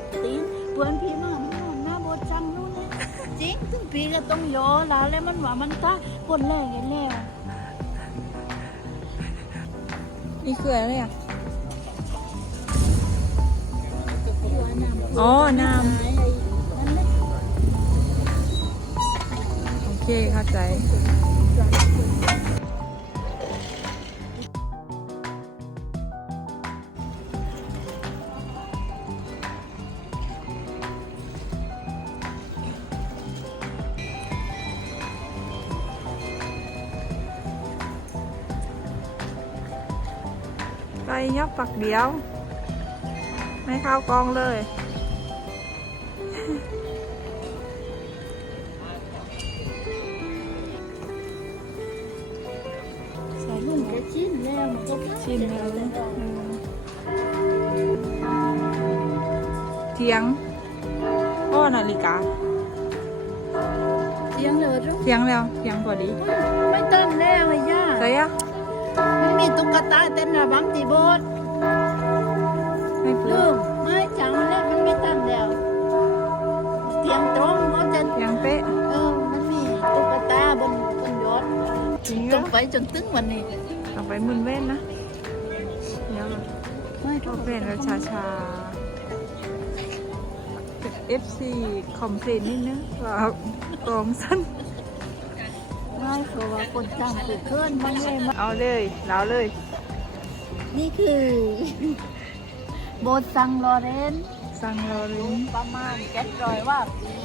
กตีนเพื่อนพี่มามันนอนหน้าโบสถ์จังนู่นนะจริงถึงพี่ก็ต้องยอลาแล้วมันว่ามันตาคนแรกไงแล้วนี่คืออะไรอะหัวน้ำอ๋อ น้ำไอ้นั่นแหละโอเค เข้าใจ ยกปักเดียว ไม่เข้ากองเลย ใส่ลุ่มก็ชิ้นแล้วมันก็ชิมแล้วเทียงพ่อนาฬิกาเสียงเลยรู้เทียงแล้วเทียงพอดี ไม่ต้นแล้วไอ้ย่าใส่อะ ตุ๊กตาเต็มระบังตีโบสถ์ไม่ปลืลื้มมไม่จังแล้วมันไม่ตั้งแล้วเตียงตรงเขาจะเทียงเป๊ะเออมันมีตุ๊กตาบนบนยอดจริงเหรต้อองไปจนตึ้งวันนี้ต้องไปหมุนเว้นนะเดี๋ยวไม่ก็เว้นแล้วชาชาเอฟซีคอมเพลนนิดนึงว่ากองสั้น ไม่เพราะว่าคนจ้างคือเพื่อนบางเลยมาเอาเลยแล้วเลย นี่คือ โบสถ์ซังลอเรนสั่งรอลิงประมาณเจ็ดร้อยว่าปี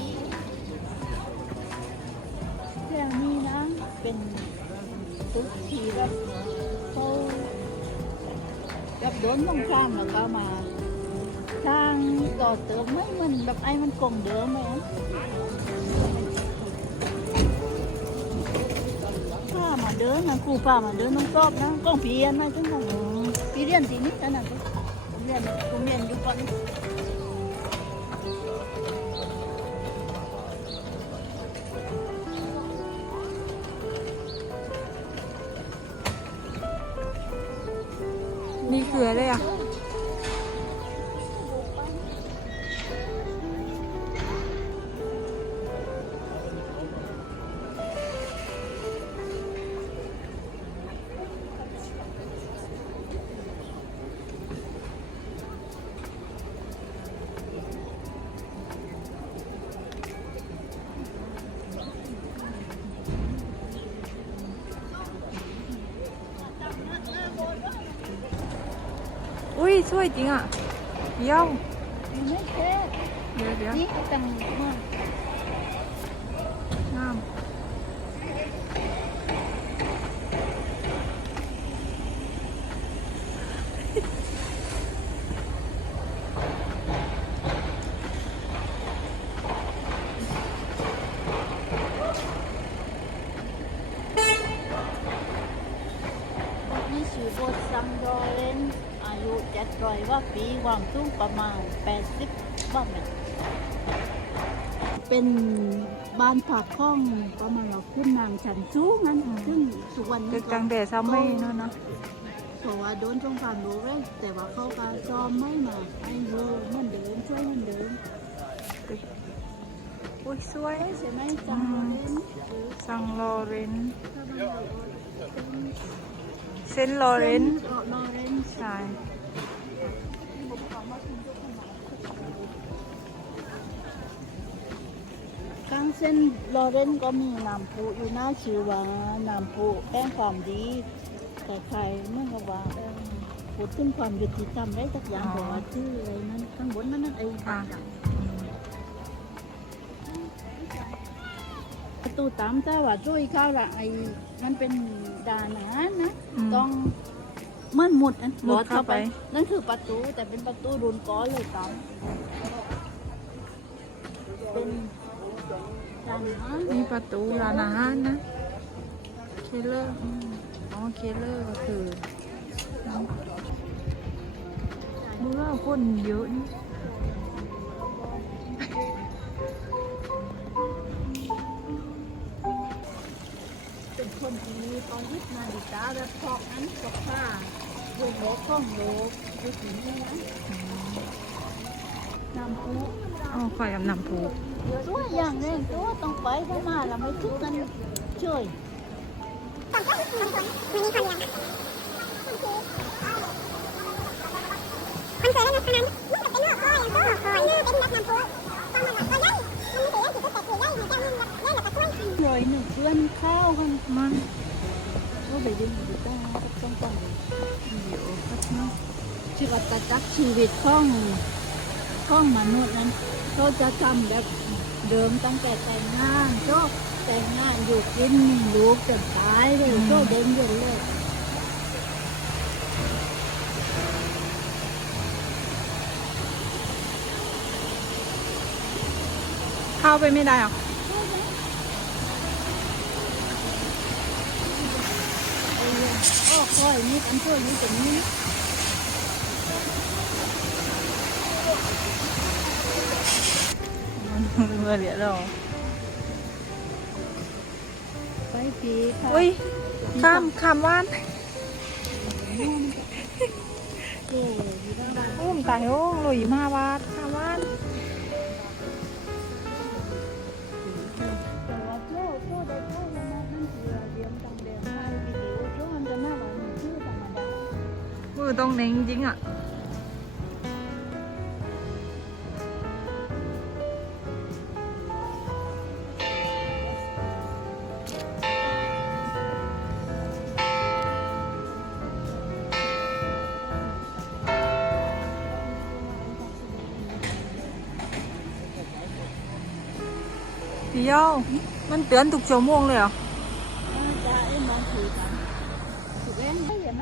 แถวนี้นะ เป็นตึกที่แบบเขาแบบโดนสงครามแล้วก็มาสร้างต่อเติมไม่เหมือนแบบไอ้มันกลงเดิมไหม มาเดินนะครูป้ามาเดินต้องชอบนะกล้องเพียนนะจังหวะพี่เรียนที่นี่กันนะผมเรียนผมเรียนอยู่ก่อนนี่คืออะไรอะ สวยจริงอะเดี๋ยวไม่แค่เดี๋ยวเดี๋ยว นี่ก็ตังมาก งาม นี่ชื่อโบสถ์ซัมโดเรนอายุเจ็ดร้อย ว่าปีความสูงประมาณแปดสิบว่าเมตรเป็นบ้านผักข้องประมาณเราขึ้นนางฉันจู้งั้นซึ่งทุกวันตึนี้กกลางแดดซ้ำไม่เนอะเนาะเพราะว่าโดนสงครามโลกเลยแต่ว่าเขาก็จอมไม่มาให้เยอะเหมือนเดิมช่วยเหมือนเดิมตึกอุ้ยสวยใช่ไหมจังโดเรนซังลอเรนถ้าบ้านเราเป็นเซนลอเรนลอเรนใช่ ข้างเส้นลอเรนก็มีน้ำพุอยู่หน้าชื่อว่าน้ำพุแป้งความดีแต่ใครเมื่อกับว่าเอิ่มพูดถึงความยุติธรรมได้สักอย่างบอกว่าชื่ออะไรนั้นข้างบนนั่นนั่นไอ้อะประตูตามแต่ว่าช่วยเข้าละไอ้มันเป็นดานหนานะอืมต้อง มันหมุดนะมุดลอเข้าไป นั่นคือประตูแต่เป็นประตูโดนก้อนเลยตามเป็นดานหนามีประตูร้านอาหารนะเคเลอร์อืมอ๋อเคเลอร์ก็คือดูว่าคนเยอะนี่เป็นคนที่ตอนยึดนาฬิกาแบบพอกนั้นกับผ้า โยกโลกข้องโลกดูสีนี้นะน้ำพุอ๋อคอยกับน้ำผูตัวอย่างหนึงตัวต้องไปถ้ามาเราไม่ทุกกันช่วยมันเคยได้นะขนาดมันจะเป็นหัวคอยอย่างตัวหัวคอยเนี่ยเป็นแบบน้ำพุตอนมันแบบตัวใหญ่มันไม่เคยได้จิตก็แต่ตัวใหญ่เหมือนกันมันแบบใหญ่แบบตะกร้วยรอยหนึ่งเพื่อนข้าวกันมัน ก็ไปดึงอยู่ตั้กับต้องต้องเดี๋ยวพักเนาะชีวิตประจักษ์ชีวิตข้องข้องมนุษย์นั้นเขาจะทำแบบเดิมตั้งแต่แต่งงานก็แต่งงานอยู่กินมีลูกจนตายเลยก็เดินเดินเลยเข้าไปไม่ได้หรอ ไอ้เนี่ยโอ้คอยนี่กันช่วยนี่ตรงนี้มันเมื่อเหลียเราไปปีค่ะอุ้ยข้ามข้ามว่านเจ๊อยู่ด้านล่างอุ้มตายโอ้โหลยมาบาทข้า เน่งจริงอะพี่เย้ามันเตือนทุกชั่วโมงเลยเหรอ จะไอ้มองถือกันถูกเล่นได้ยังไหม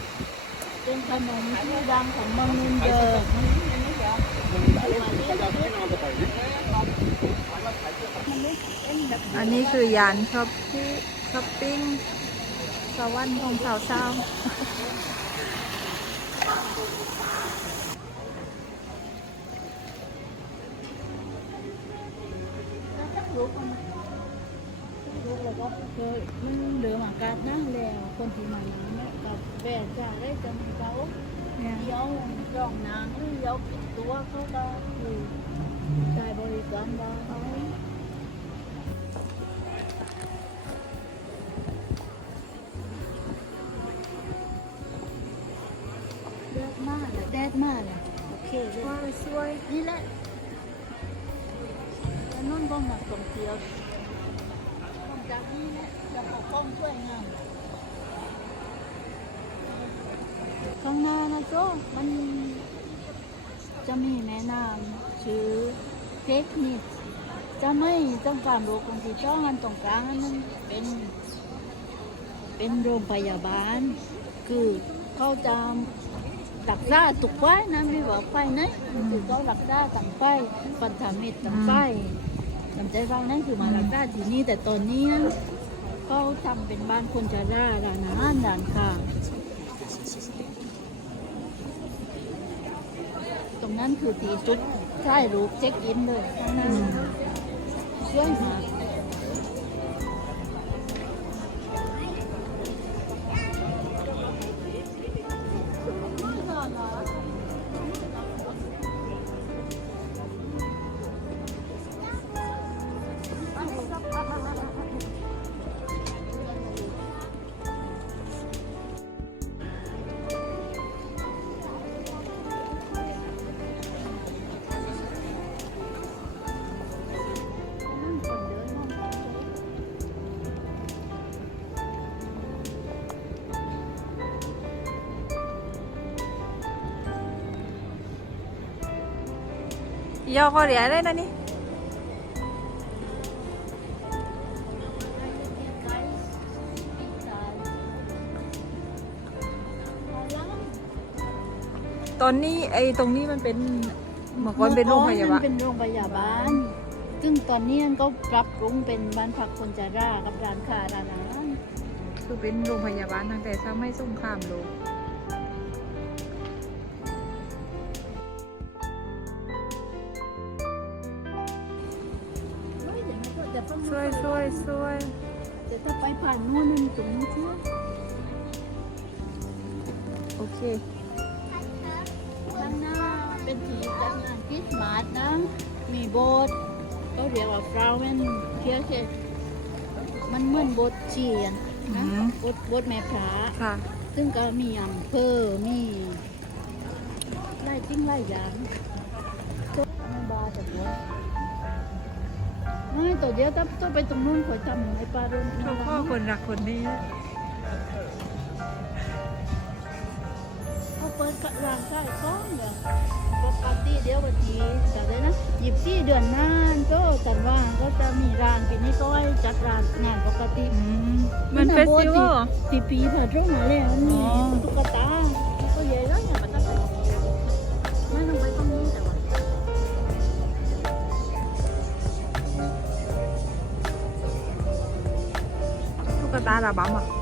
เป็นขนมชื่อดังของเมืองนินเดอร์อันนี้คือยานช้อปปี้ช้อปปิ้งสวรรค์ของสาวสาวลูกลูกแล้วก็คือมันเดิมอากาศนั่งแล้วคนที่มาเนี่ย กับแว่จากได้จำเขาเนี่ยเลี้ยวร่องน้ำเลี้ยวปิดตัวเขาก็คือใจบริการเราเขาเลือกมากเลยแดดมากเลยโอเคเลยว้าวสวยนี่แหละแล้วนุ่นก็มาท่องเที่ยวต้องจากนี้แหละจะปกป้องช่วยงาน ข้างหน้านะโจ้มันจะมีแม่น้ำชื่อเทคนิคจะไม่ต้องการโรคของที่จ้องอันตรงกลางนั้นเป็นเป็นโรงพยาบาล คือเขาจะรักษาตุกไว้นะไม่ว่าไฟไหนคือเขารักษาต่างไฟปันธมิตรต่างไฟลำใจฟังนั่นคือมารักษาที่นี่แต่ตอนนี้เขาทำเป็นบ้านคนชราร้านอาหารร้านค้าตรง นั้นคือที่จุดใช่รูปเช็คอินเลยข้างหน้าสวยมาก ย่อข้อเดียได้นะนี่ตอนนี้ไอ้ตรงนี้มันเป็นเมื่อก่อนเป็นโรงพยาบาลเป็นโรงพยาบาล ซึ่งตอนนี้มันก็ปรับปรุงเป็นบ้านพักคนจาร่ากับร้านค้าร้านอาหารคือเป็นโรงพยาบาลตั้งแต่สมัยสงครามโลก รงนี้ช่วยโอเคข้างหน้าเป็นที่จัดงานคริสต์มาสนะ มีโบสถ์ก็เรียกว่าฟราวเวนเคียร์เชมันเหมือนโบสถ์เชียนนะอืมโบสถ์โบสถ์แม่พระค่ะ ซึ่งก็มีอำเภอมีไล่จิ้งไล่ยางไม่บาแต่ว่า ไม่ตัวเดียวถ้าต้องไปตรงนู้นขอจำไอ้ปลาโดนทุกพ่อคนรักคนนี้ เขาเปิดกะร้านขายของเนี่ยปกติเดี๋ยววันที่จะได้นะหยิบที่เดือนหน้าก็จันว่าก็จะมีร้านปีนี้ก็ให้จัดร้านงานปกติอืมมันเฟสติวัลเหรอปีปีผ่านตรงมาแล้วมี ตุ๊ก